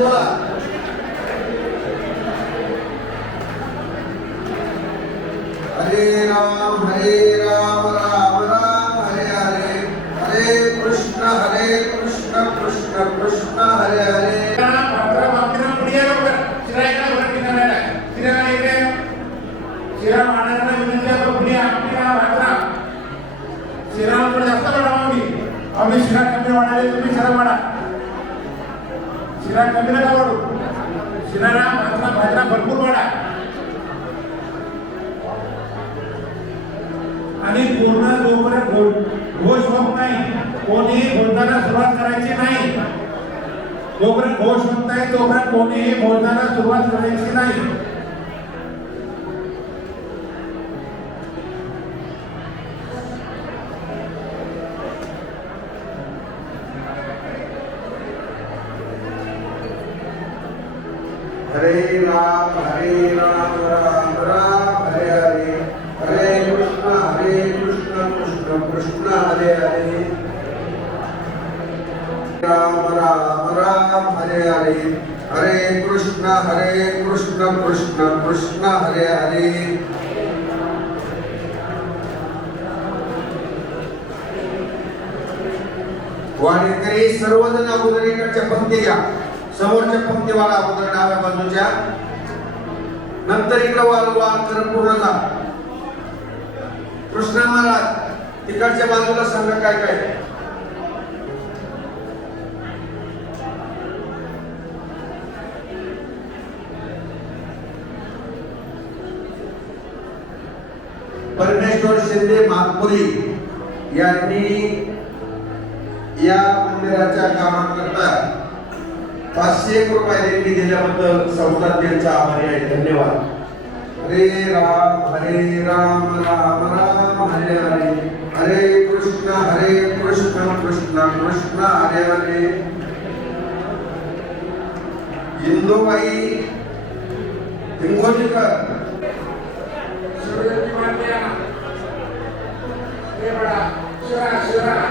बोला हरे राम हरे राम राम राम हरे हरे। हरे कृष्ण हरे कृष्ण कृष्ण कृष्ण हरे हरे। आम्ही श्रीराम कमी वाढाले तुम्ही शिरा वाढा शिरा कमी नका वाढू शिराला भाजरा भरपूर वाढा आणि पूर्ण जोपर्यंत घोष होत नाही कोणीही बोलताना सुरुवात करायची नाही. जोपर्यंत घोष होत नाही तोपर्यंत कोणीही बोलताना सुरुवात करायची नाही. हरे राम हरे राम राम राम हरे हरे. हरे कृष्ण हरे कृष्ण कृष्ण कृष्ण हरे हरे. राम राम राम हरे हरे. हरे कृष्ण हरे कृष्ण कृष्ण कृष्ण हरे हरे. वाणेकरी सर्वजण अगोदर इकडच्या पंक्ती घ्या. समोरच्या पंक्तीवाला अगोदर डाव्या बाजूच्या. नंतर इकडं वाल वाल करत पूर्ण जा महाराज तिकडच्या बाजूला सांगा काय काय? परमेश्वर शिंदे महापुरी यांनी या मंदिराच्या कामाकरता पाचशे एक रुपये देणगी दिल्याबद्दल संस्थाध्यक्षांचा आभारी आहे. धन्यवाद. हरे राम हरे राम राम राम हरे हरे. हरे कृष्ण हरे कृष्ण कृष्ण कृष्ण हरे हरे. इंदोबाई हिंगोलीकर. सूर्याची मांडी शिवरा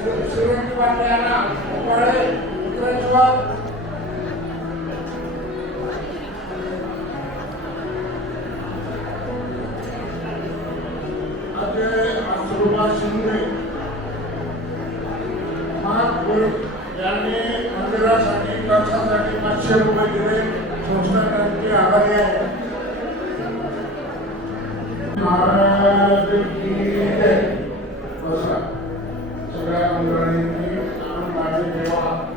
शिरा, शिरा, उपाळे अजय शिंदे यांनी मंदिरासाठी कक्षासाठी पाचशे रुपये दिले संस्थानांचे आभारी आहे महाराज की जय. बसा. सगळ्या मंडळींनी आपण काळजी ठेवा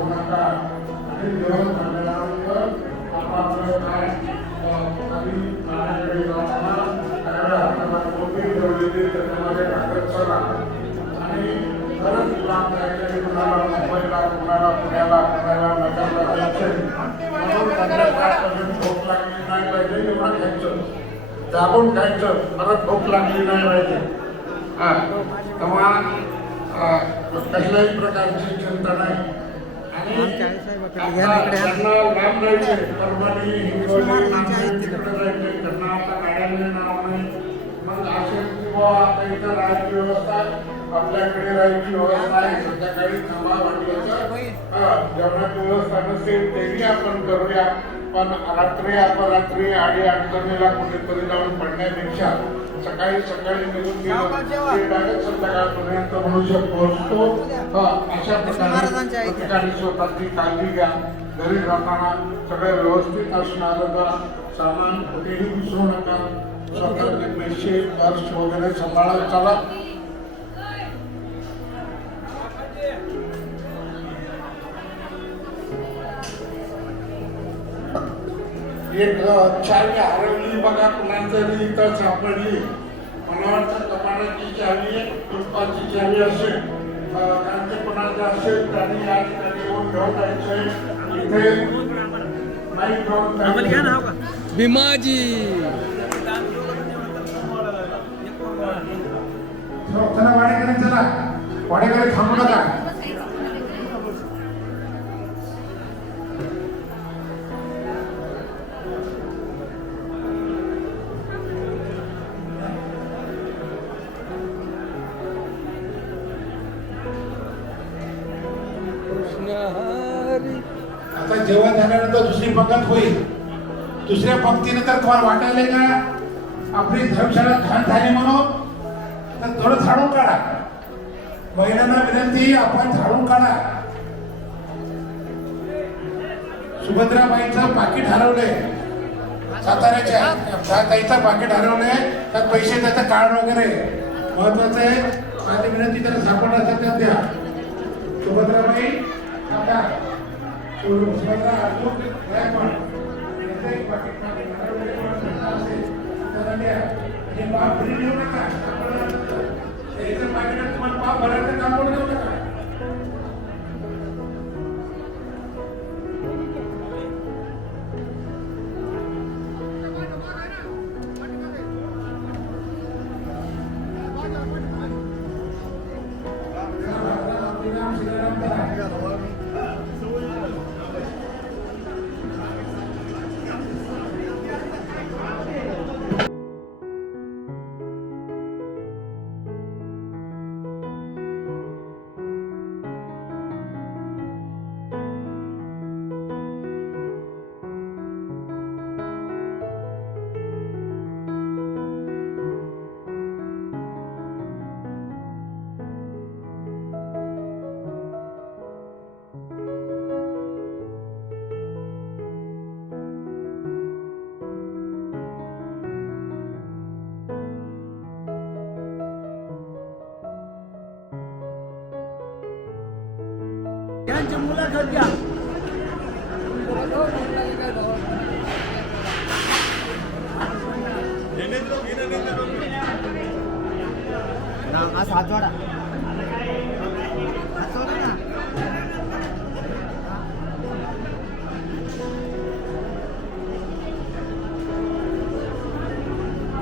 आणि घेऊन झाल्यानंतर आपापलं काय? जाताना ठेवलेली त्याच्यामध्ये टाकत आणि खरंच कुणाला मुंबईला कुणाला पुण्याला कुणाला नगरला जायचं म्हणून पंधरा तास भूक लागली नाही पाहिजे एवढं घ्यायचं दाबून खायचं परत भूक लागली नाही पाहिजे. हा तेव्हा कसल्याही प्रकारची चिंता नाही. आणि लांब राहायचे परभणी हिंगोली नांदेड तिकडे राहायचे त्यांना आता गाड्याने नाव नाही. मग असेल किंवा आता इथं राहायची व्यवस्था आपल्याकडे राहायची व्यवस्था आहे संध्याकाळी थांबा वाटलं तर हा, जेवणाची व्यवस्था नसेल तेही आपण करूया. पण रात्री अपरात्री आडी अडचणीला कुठेतरी जाऊन पडण्यापेक्षा सकाळी सकाळी निघून गेलं. की डायरेक्ट संध्याकाळपर्यंत मनुष्य पोहोचतो हा, अशा प्रकारे प्रत्येकाने स्वतःची काळजी घ्या. घरी राहताना सगळं व्यवस्थित असणारं. जरा सामान कुठेही विसरू नका. स्वतःचे पैसे पर्स वगैरे सांभाळत चला. एक चावी हरवली बघा कुणाला तरी इथं सापडली. मला वाटतं कपाटाची चावी कुलपाची चावी असेल. कारण ते कुणाचं असेल त्यांनी या ठिकाणी येऊन घेऊन जायचंय इथे नाही घेऊन जायचं. भीमाजी. चला वाडेकरी चला. वाडेकरी थांबू नका. जेवण झाल्यानंतर दुसरी पंगत होईल. दुसऱ्या पंक्तीनंतर तुम्हाला वाटायला का? आपली धर्मशाळा घाण झाली म्हणून. तर थोडं झाडून काढा. महिलांना विनंती आपण झाडून काढा. सुभद्राबाईचं पाकिट हरवलंय. साताऱ्याच्या ताईचं पाकिट हरवलंय. त्यात पैसे त्याचं कार्ड वगैरे. महत्वाचं आहे. माझी विनंती त्याला सापडला तर द्या. सुभद्राबाई आता सुभद्रा अजून गायकवाड याचं एक पाकिट पाकिट हरवलंय कोणाचं असेल त्याला द्या आणि पाप घरी नेऊ नका सापडल्यानंतर. त्याचं पाकिटात तुम्हाला पाप भरायचं काम करून देऊ नका यांची मुलाखत घ्या. हात जोडा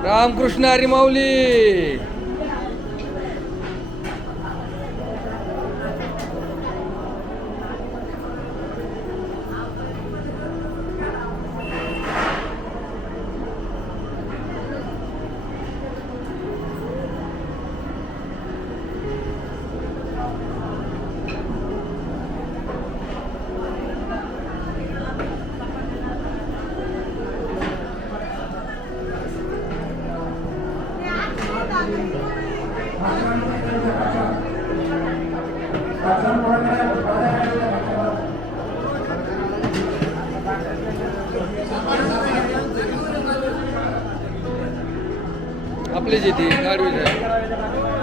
रामकृष्ण हरी माऊली. Simplicity, garbage.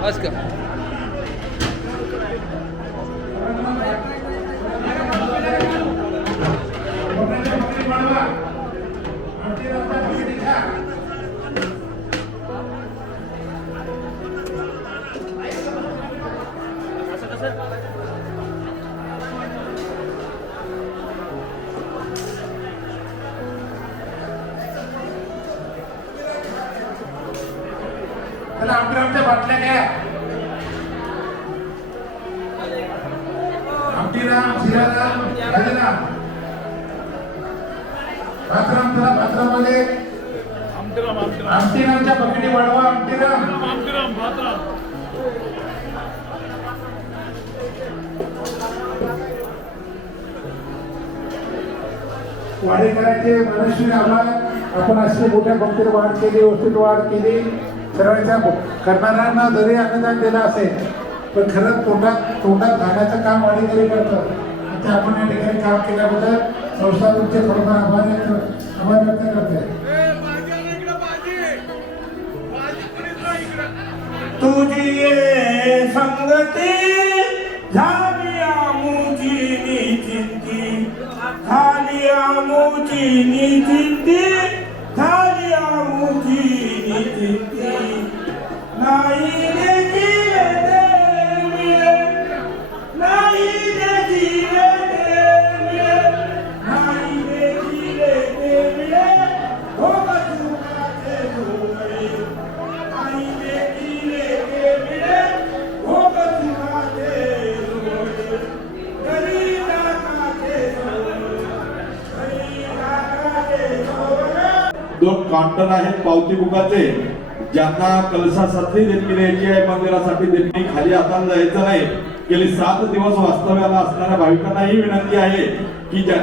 Let's go. Thank you. आमच्या बाटल्या घ्या. आमटीराम शिराराम हरिराम भातराम त्याला भातरामध्ये आमटीरामच्या पकडी वाढवा आमटीराम वाढी करायचे मनस्वी आभार. आपण असे मोठ्या भक्तीत वाढ केली व्यवस्थित वाढ केली. सर्वांच्या करणाऱ्यांना जरी अनुदान दिलं असेल पण खरंच तोंडात तोंडात घालायचं काम वाढीकरी करतं आणि ते आपण या ठिकाणी काम केल्याबद्दल संस्था तुमचे थोडंफार आभार व्यक्त आभार व्यक्त करते तुझी संगती झाली आमुची निचिंती झाली आमुची निचिंती झाली आमुची निचिंती दोन काउंटर आहेत पावती बुकाचे ज्यांना कलशासाठी देणगी द्यायची आहे मंदिरासाठी देणगी खाली हाताला जायचं नाही. गेली सात दिवस वास्तव्याला असणाऱ्या भाविकांना ही विनंती आहे की ज्या